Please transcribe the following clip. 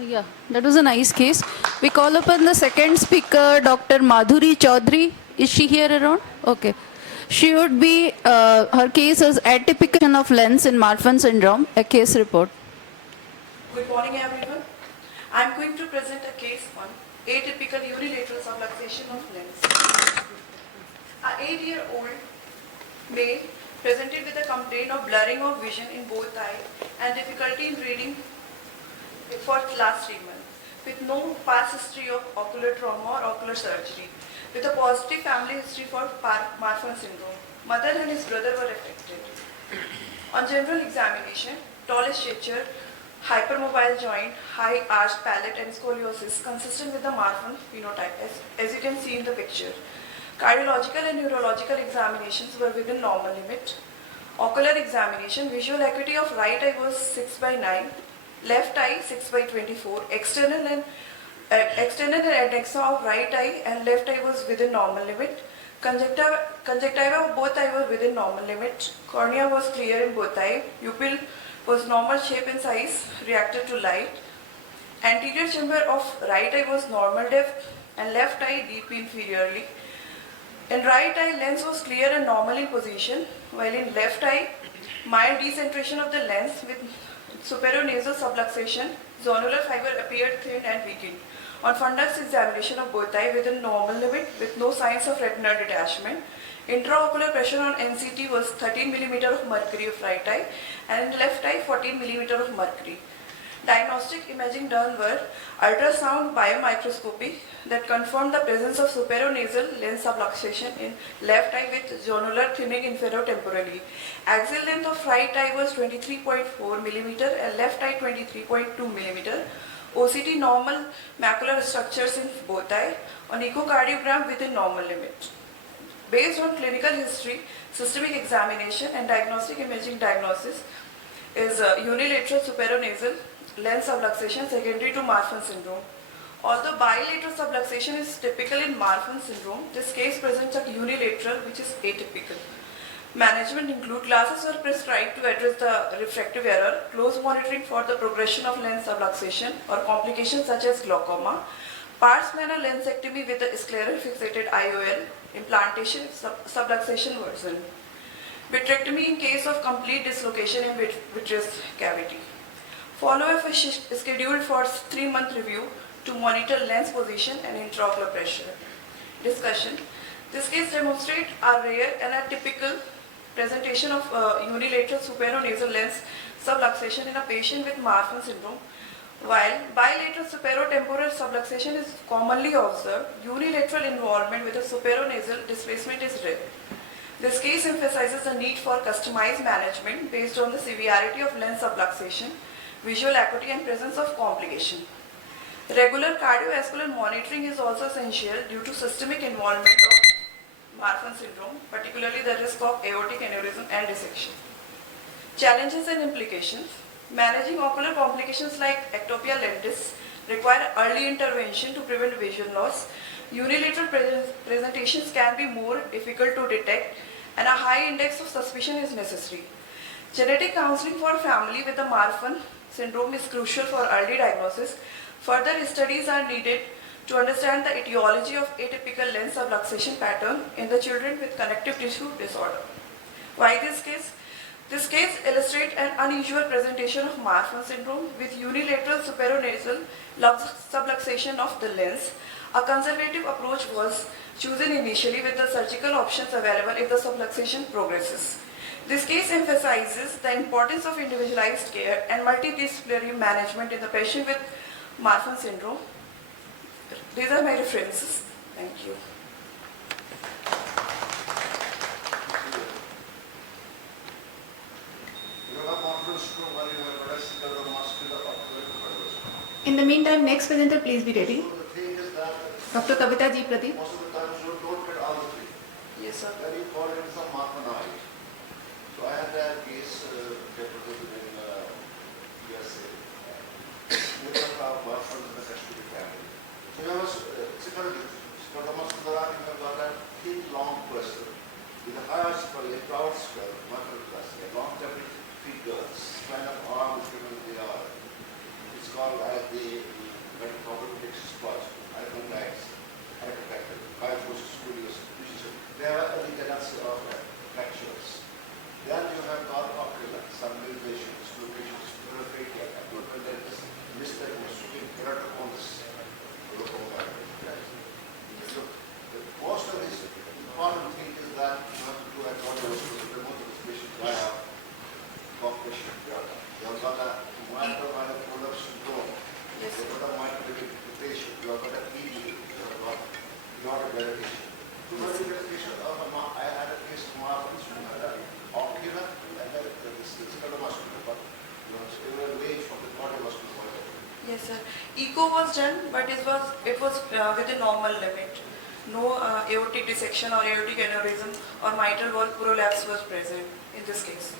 Yeah, that was a nice case. We call upon the second speaker, Dr. Madhuri Chaudhary. Is she here around? Okay. She would be, her case is atypical of lens in Marfan syndrome, a case report. Good morning, everyone. I am going to present a case on atypical unilateral subluxation of lens. An 8-year-old male presented with a complaint of blurring of vision in both eyes and difficulty in reading for last 3 months, with no past history of ocular trauma or ocular surgery, with a positive family history for Marfan syndrome. Mother and his brother were affected. On general examination, tall stature, hypermobile joint, high arched palate and scoliosis consistent with the Marfan phenotype as you can see in the picture. Cardiological and neurological examinations were within normal limit. Ocular examination, visual acuity of right eye was 6/9, left eye 6/24, external and adnexa of right eye and left eye was within normal limit. Conjunctiva of both eye were within normal limit. Cornea was clear in both eye. Pupil was normal shape and size, reacted to light. Anterior chamber of right eye was normal depth and left eye deep inferiorly. In right eye, lens was clear and normal in position, while in left eye, mild decentration of the lens with superior-nasal subluxation, zonular fiber appeared thin and weakened. On fundus examination of both eye within normal limit with no signs of retinal detachment. Intraocular pressure on NCT was 13 mm of mercury of right eye and in left eye 14 mm of mercury. Diagnostic imaging done were ultrasound biomicroscopy that confirmed the presence of superior-nasal lens subluxation in left eye with zonular thinning inferotemporally. Axial length of right eye was 23.4 mm and left eye 23.2 mm. OCT normal macular structures in both eye. On echocardiogram within normal limit. Based on clinical history, systemic examination and diagnostic imaging diagnosis is unilateral superior-nasal lens subluxation secondary to Marfan syndrome. Although bilateral subluxation is typical in Marfan syndrome, this case presents a unilateral which is atypical. Management include glasses were prescribed to address the refractive error, close monitoring for the progression of lens subluxation or complications such as glaucoma, pars plana lensectomy with the scleral fixated IOL, implantation subluxation version, vitrectomy in case of complete dislocation in vitreous cavity. Follow-up is scheduled for 3-month review to monitor lens position and intraocular pressure. Discussion. This case demonstrates a rare and a typical presentation of unilateral superior-nasal lens subluxation in a patient with Marfan syndrome. While bilateral superior-temporal subluxation is commonly observed, unilateral involvement with a superior-nasal displacement is rare. This case emphasizes the need for customized management based on the severity of lens subluxation, visual acuity and presence of complication. Regular cardiovascular monitoring is also essential due to systemic involvement of Marfan syndrome, particularly the risk of aortic aneurysm and dissection. Challenges and implications. Managing ocular complications like ectopia lentis require early intervention to prevent vision loss. Unilateral presentations can be more difficult to detect and a high index of suspicion is necessary. Genetic counseling for family with the Marfan syndrome is crucial for early diagnosis. Further studies are needed to understand the etiology of atypical lens subluxation pattern in the children with connective tissue disorder. Why this case? This case illustrates an unusual presentation of Marfan syndrome with unilateral superior-nasal subluxation of the lens. A conservative approach was chosen initially with the surgical options available if the subluxation progresses. This case emphasizes the importance of individualized care and multidisciplinary management in the patient with Marfan syndrome. These are my references. Thank you. In the meantime, next presenter, please be ready. Dr. Kavita Ji Pradeep. Most of the times you don't get all the three. Yes, sir. Then you call it some Marfan eye. So I had that case represented in USA. We have Marfan in the custody family. So you have a Spermatozoa, you have got a thin, long person with a higher skull, a proud skull, muscle class, a long 73 girls, kind of arm, given they are. It's called as the Yes, sir. Echo was done, but it was within normal limit. No aortic dissection or aortic aneurysm or mitral valve prolapse was present in this case.